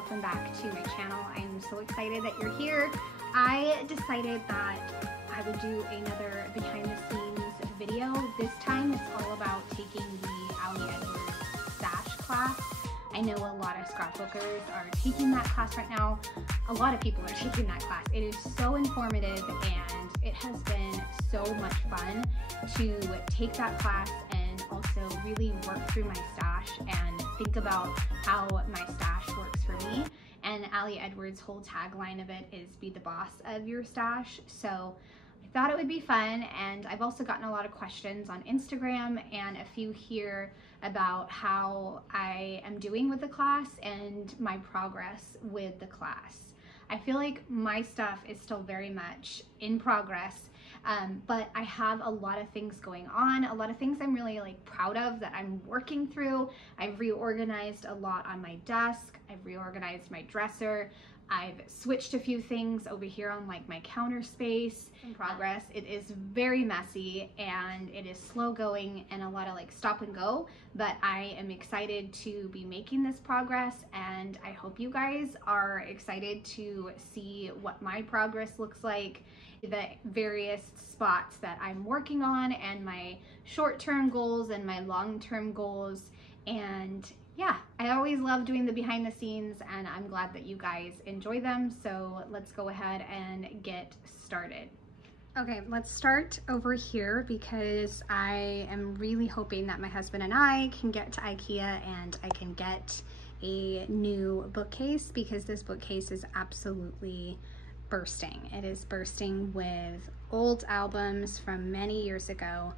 welcome back to my channel. I'm so excited that you're here. I decided that I would do another behind the scenes video. This time it's all about taking the Ali Edwards stash class. I know a lot of scrapbookers are taking that class right now. A lot of people are taking that class. It is so informative and it has been so much fun to take that class and also really work through my stash and think about how my stash works for me. And Ali Edwards' whole tagline of it is be the boss of your stash. So I thought it would be fun, and I've also gotten a lot of questions on Instagram and a few here about how I am doing with the class and my progress with the class. I feel like my stuff is still very much in progress, but I have a lot of things going on, a lot of things I'm really proud of that I'm working through. I've reorganized a lot on my desk. I've reorganized my dresser. I've switched a few things over here on my counter space. In progress. It is very messy and it is slow going and a lot of stop and go, but I am excited to be making this progress, and I hope you guys are excited to see what my progress looks like, the various spots that I'm working on, and my short-term goals and my long-term goals. And yeah, I always love doing the behind the scenes, and I'm glad that you guys enjoy them. So let's go ahead and get started. Okay, let's start over here because I am really hoping that my husband and I can get to IKEA and I can get a new bookcase, because this bookcase is absolutely bursting. It is bursting with old albums from many years ago,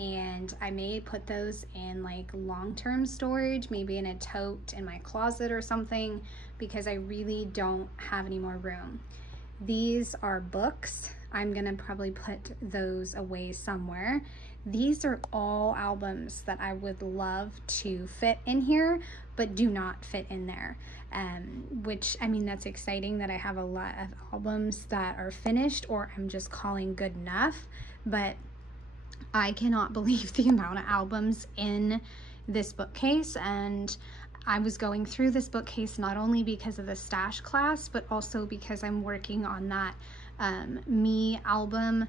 and I may put those in long-term storage, maybe in a tote in my closet or something, because I really don't have any more room. These are books. I'm gonna probably put those away somewhere. These are all albums that I would love to fit in here, but do not fit in there. Which, I mean, that's exciting that I have a lot of albums that are finished or I'm just calling good enough, but I cannot believe the amount of albums in this bookcase. And I was going through this bookcase not only because of the stash class, but also because I'm working on that me album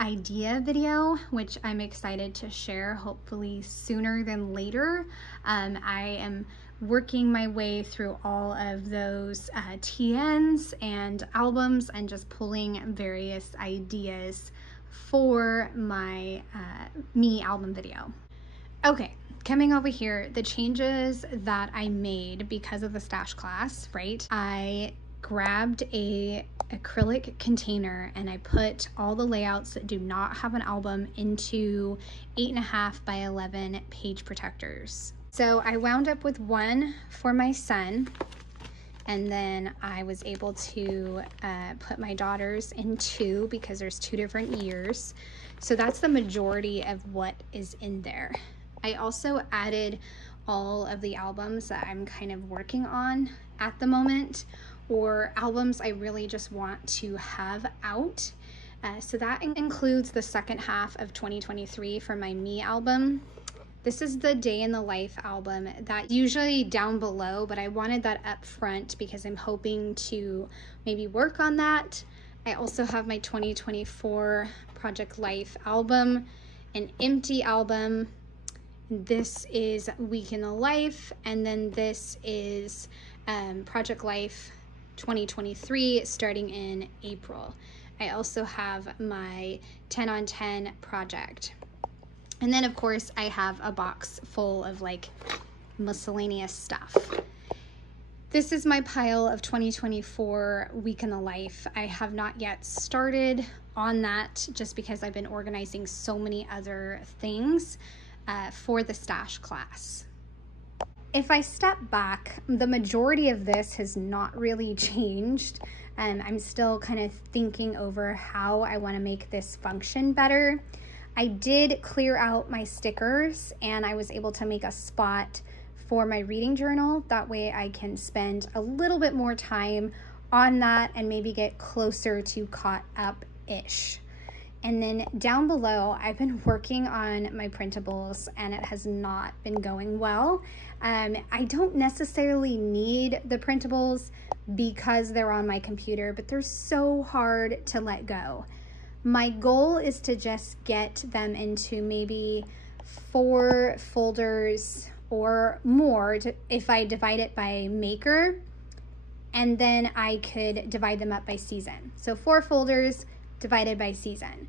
idea video, which I'm excited to share hopefully sooner than later. I am working my way through all of those TNs and albums and just pulling various ideas for my me album video. Okay, coming over here, the changes that I made because of the stash class, right? I grabbed a acrylic container and I put all the layouts that do not have an album into 8.5 by 11 page protectors. So I wound up with one for my son, and then I was able to put my daughters in two because there's 2 different years. So that's the majority of what is in there. I also added all of the albums that I'm kind of working on at the moment, or albums I really just want to have out. So that includes the second half of 2023 for my Me album. This is the Day in the Life album that's usually down below, but I wanted that up front because I'm hoping to maybe work on that. I also have my 2024 Project Life album, an empty album. This is Week in the Life, and then this is Project Life 2023 starting in April. I also have my 10 on 10 project. And then of course I have a box full of miscellaneous stuff. This is my pile of 2024 Week in the Life. I have not yet started on that just because I've been organizing so many other things for the stash class. If I step back, the majority of this has not really changed. I'm still kind of thinking over how I want to make this function better. I did clear out my stickers and I was able to make a spot for my reading journal. That way I can spend a little bit more time on that and maybe get closer to caught up-ish. And then down below, I've been working on my printables and it has not been going well. I don't necessarily need the printables because they're on my computer, but they're so hard to let go. My goal is to just get them into maybe 4 folders or more if I divide it by maker, and then I could divide them up by season. So 4 folders divided by season,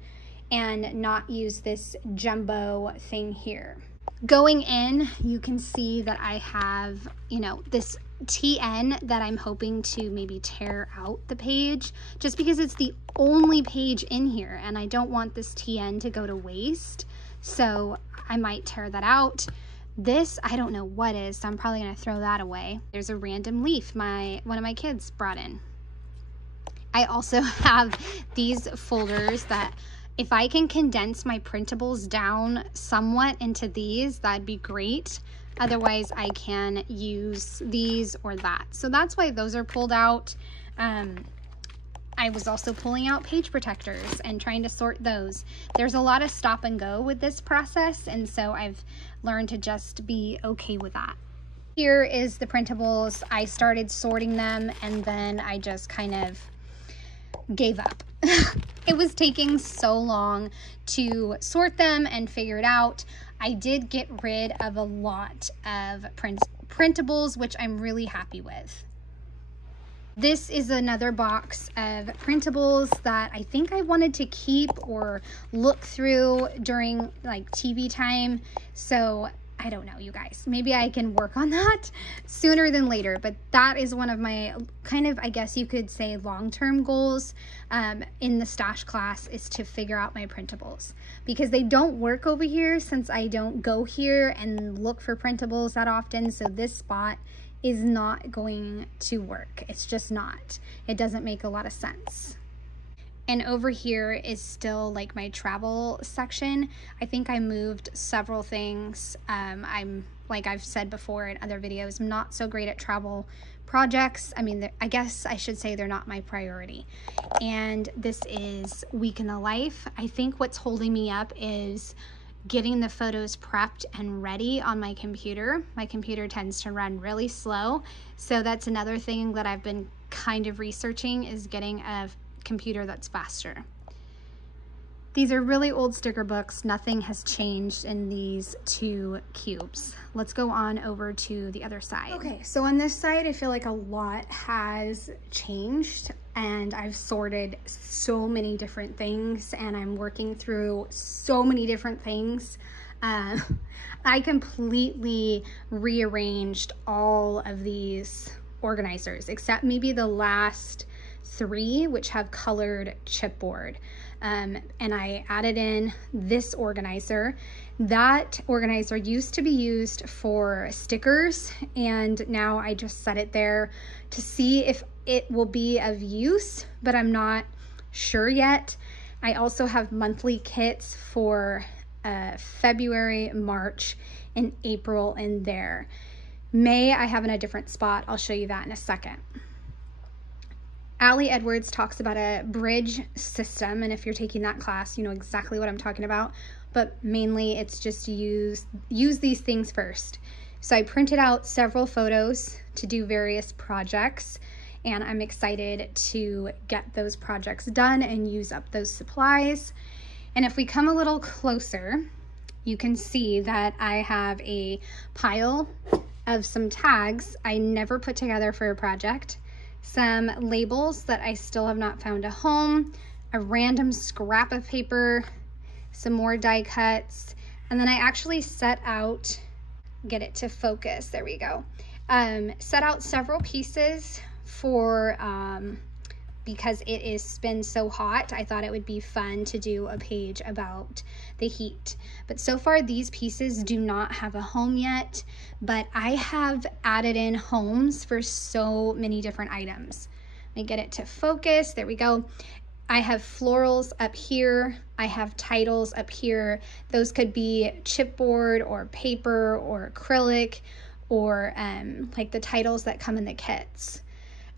and not use this jumbo thing here. Going in, you can see that I have, you know, this TN that I'm hoping to maybe tear out the page, just because it's the only page in here and I don't want this TN to go to waste. So I might tear that out. This, I don't know what is, so I'm probably gonna throw that away. There's a random leaf one of my kids brought in. I also have these folders that if I can condense my printables down somewhat into these, that'd be great. Otherwise, I can use these or that. So that's why those are pulled out. I was also pulling out page protectors and trying to sort those. There's a lot of stop and go with this process, and so I've learned to just be okay with that. Here is the printables. I started sorting them and then I just kind of gave up. It was taking so long to sort them and figure it out. I did get rid of a lot of printables, which I'm really happy with. This is another box of printables that I think I wanted to keep or look through during like TV time. So I don't know, you guys, maybe I can work on that sooner than later, but that is one of my kind of, I guess you could say, long-term goals in the stash class, is to figure out my printables, because they don't work over here since I don't go here and look for printables that often. So this spot is not going to work. It's just not. It doesn't make a lot of sense. And over here is still like my travel section. I think I moved several things. I'm, like I've said before in other videos, I'm not so great at travel projects. I mean, I guess I should say they're not my priority. And this is Week in the Life. I think what's holding me up is getting the photos prepped and ready on my computer. My computer tends to run really slow. So that's another thing that I've been kind of researching, is getting a computer that's faster. These are really old sticker books. Nothing has changed in these 2 cubes. Let's go on over to the other side. Okay, so on this side, I feel like a lot has changed and I've sorted so many different things and I'm working through so many different things. I completely rearranged all of these organizers, except maybe the last 3, which have colored chipboard. And I added in this organizer. That organizer used to be used for stickers, and now I just set it there to see if it will be of use, but I'm not sure yet. I also have monthly kits for February, March, and April in there. May I have in a different spot. I'll show you that in a second. Allie Edwards talks about a bridge system, and if you're taking that class, you know exactly what I'm talking about, but mainly it's just use these things first. So I printed out several photos to do various projects, and I'm excited to get those projects done and use up those supplies. And if we come a little closer, you can see that I have a pile of some tags I never put together for a project, some labels that I still have not found a home, a random scrap of paper, some more die cuts, and then I actually set out, get it to focus, there we go, set out several pieces for, because it has been so hot, I thought it would be fun to do a page about the heat. But so far these pieces do not have a home yet, but I have added in homes for so many different items. Let me get it to focus, there we go. I have florals up here, I have titles up here. Those could be chipboard or paper or acrylic, or like the titles that come in the kits.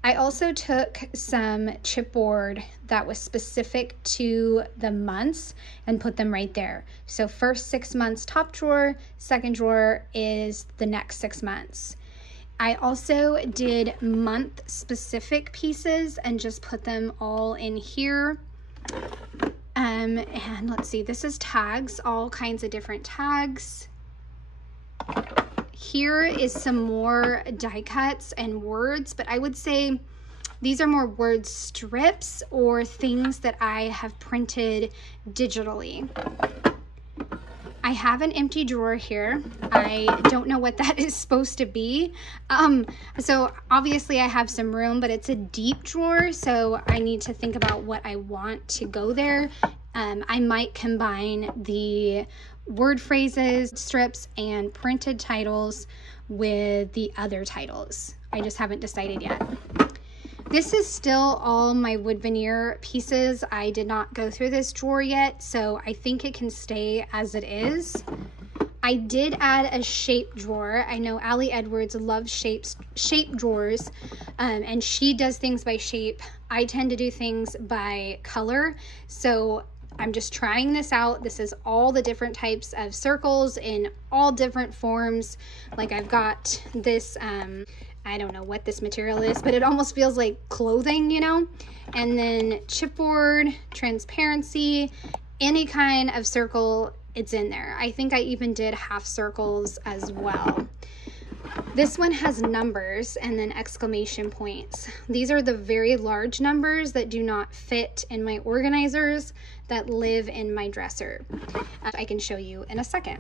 I also took some chipboard that was specific to the months and put them right there. So first 6 months top drawer, second drawer is the next 6 months. I also did month specific pieces and just put them all in here. And let's see, this is tags, all kinds of different tags. Here is some more die cuts and words, but I would say these are more word strips or things that I have printed digitally. I have an empty drawer here. I don't know what that is supposed to be. So obviously I have some room, but it's a deep drawer, so I need to think about what I want to go there. I might combine the word phrases, strips, and printed titles with the other titles. I just haven't decided yet. This is still all my wood veneer pieces. I did not go through this drawer yet, so I think it can stay as it is. I did add a shape drawer. I know Allie Edwards loves shape drawers, and she does things by shape. I tend to do things by color, so I'm just trying this out. This is all the different types of circles in all different forms. Like I've got this, I don't know what this material is, but it almost feels like clothing, you know? And then chipboard, transparency, any kind of circle, it's in there. I think I even did half circles as well. This one has numbers and then exclamation points. These are the very large numbers that do not fit in my organizers that live in my dresser. I can show you in a second.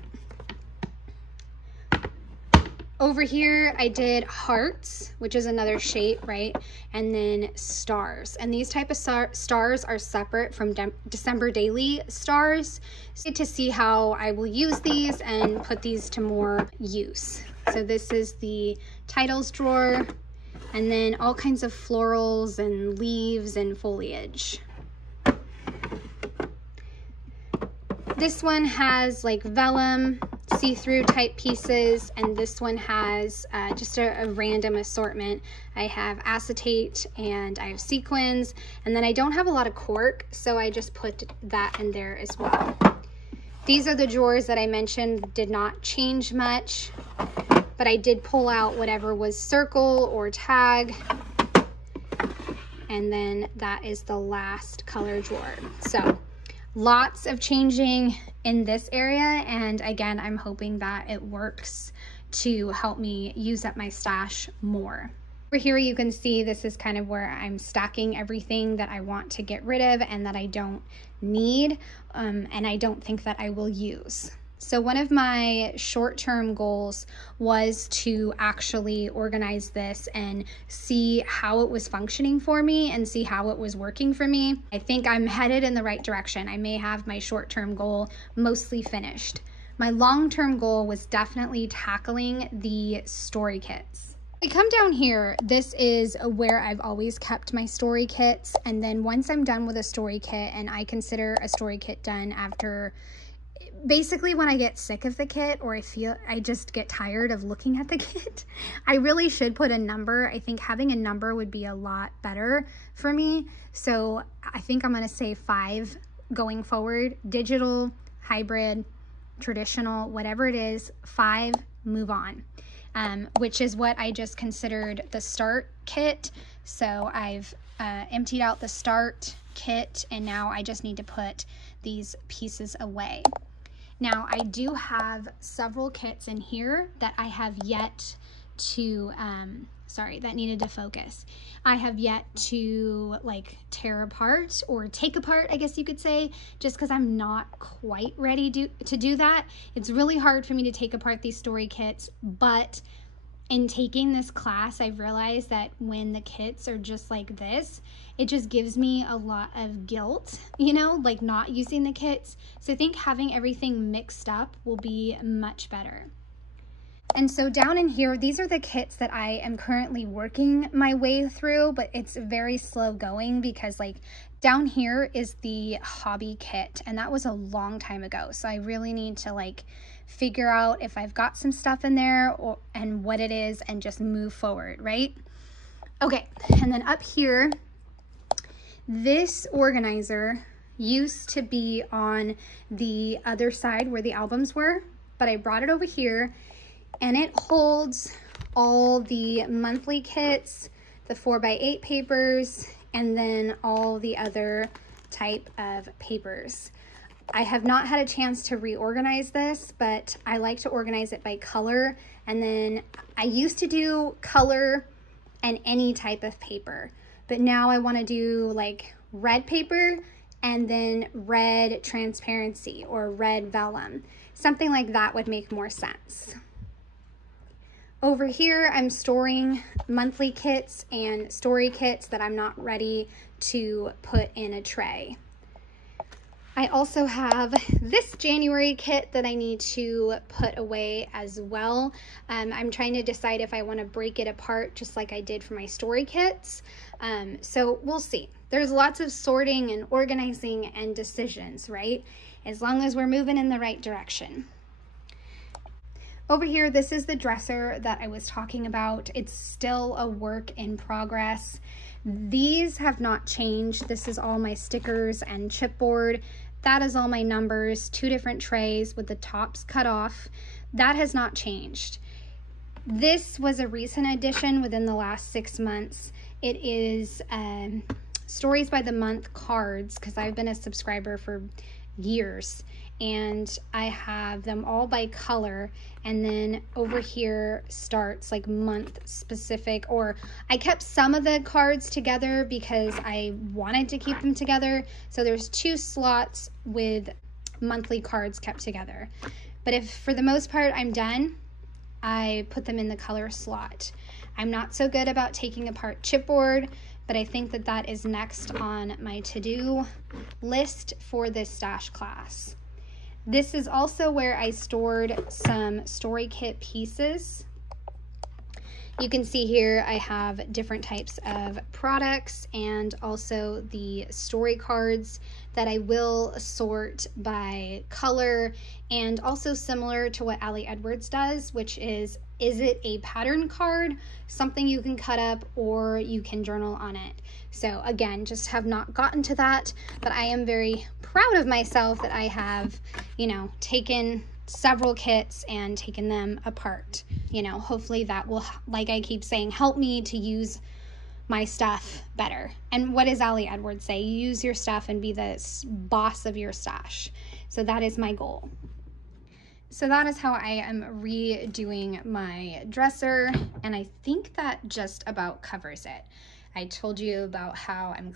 Over here, I did hearts, which is another shape, right? And then stars. And these type of stars are separate from December daily stars. So to see how I will use these and put these to more use. So this is the titles drawer, and then all kinds of florals and leaves and foliage. This one has like vellum, see-through type pieces, and this one has just a random assortment. I have acetate and I have sequins, and then I don't have a lot of cork, so I just put that in there as well. These are the drawers that I mentioned did not change much, but I did pull out whatever was circle or tag, and then that is the last color drawer. So lots of changing in this area, and again, I'm hoping that it works to help me use up my stash more. Over here you can see this is kind of where I'm stacking everything that I want to get rid of and that I don't need, and I don't think that I will use. So one of my short-term goals was to actually organize this and see how it was functioning for me and see how it was working for me. I think I'm headed in the right direction. I may have my short-term goal mostly finished. My long-term goal was definitely tackling the story kits. We come down here, this is where I've always kept my story kits, and then once I'm done with a story kit, and I consider a story kit done after basically when I get sick of the kit, or I just get tired of looking at the kit. I really should put a number. I think having a number would be a lot better for me. So I think I'm going to say 5 going forward. Digital, hybrid, traditional, whatever it is, 5, move on. Which is what I just considered the start kit. So I've emptied out the start kit, and now I just need to put these pieces away. Now I do have several kits in here that I have yet to, that needed to focus. I have yet to like tear apart or take apart, I guess you could say, just because I'm not quite ready to do that. It's really hard for me to take apart these story kits, but in taking this class, I've realized that when the kits are just like this, it just gives me a lot of guilt, you know, like not using the kits. So I think having everything mixed up will be much better. And so down in here, these are the kits that I am currently working my way through, but it's very slow going because like down here is the hobby kit, and that was a long time ago. So I really need to like figure out if I've got some stuff in there and what it is and just move forward, right? Okay, and then up here, this organizer used to be on the other side where the albums were, but I brought it over here, and it holds all the monthly kits, the 4x8 papers, and then all the other type of papers. I have not had a chance to reorganize this, but I like to organize it by color. And then I used to do color and any type of paper, but now I want to do like red paper and then red transparency or red vellum. Something like that would make more sense. Over here, I'm storing monthly kits and story kits that I'm not ready to put in a tray. I also have this January kit that I need to put away as well. I'm trying to decide if I want to break it apart just like I did for my story kits. So we'll see. There's lots of sorting and organizing and decisions, right? As long as we're moving in the right direction. Over here, this is the dresser that I was talking about. It's still a work in progress. These have not changed. This is all my stickers and chipboard. That is all my numbers, 2 different trays with the tops cut off. That has not changed. This was a recent addition within the last 6 months. It is Stories by the Month cards, because I've been a subscriber for years, and I have them all by color, and then over here starts like month specific, or I kept some of the cards together because I wanted to keep them together. So there's 2 slots with monthly cards kept together. But if for the most part I'm done, I put them in the color slot. I'm not so good about taking apart chipboard, but I think that that is next on my to-do list for this stash class. This is also where I stored some story kit pieces. You can see here I have different types of products and also the story cards that I will sort by color, and also similar to what Ali Edwards does, which is it a pattern card, something you can cut up, or you can journal on it. So again, just have not gotten to that, but I am very proud of myself that I have, you know, taken several kits and taken them apart. You know, hopefully that will, like I keep saying, help me to use my stuff better. And what does Ali Edwards say? You use your stuff and be the boss of your stash. So that is my goal. So that is how I am redoing my dresser, and I think that just about covers it. I told you about how I'm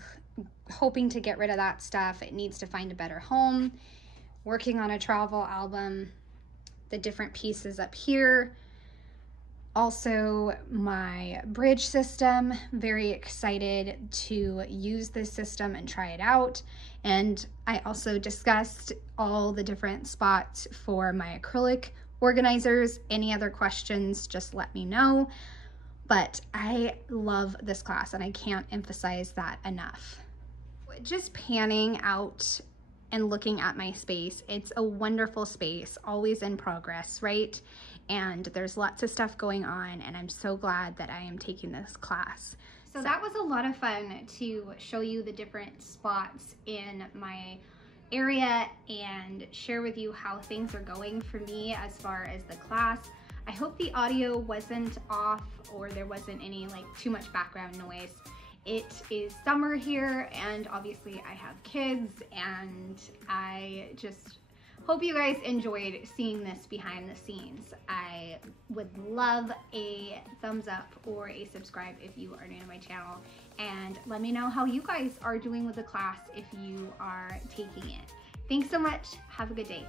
hoping to get rid of that stuff. It needs to find a better home. Working on a travel album, the different pieces up here. Also my bridge system, very excited to use this system and try it out. And I also discussed all the different spots for my acrylic organizers. Any other questions, just let me know. But I love this class and I can't emphasize that enough. Just panning out and looking at my space, it's a wonderful space, always in progress, right? And there's lots of stuff going on, and I'm so glad that I am taking this class. So that was a lot of fun to show you the different spots in my area and share with you how things are going for me as far as the class. I hope the audio wasn't off or there wasn't any like too much background noise. It is summer here, and obviously I have kids, and I just hope you guys enjoyed seeing this behind the scenes. I would love a thumbs up or a subscribe if you are new to my channel, and let me know how you guys are doing with the class if you are taking it. Thanks so much. Have a good day.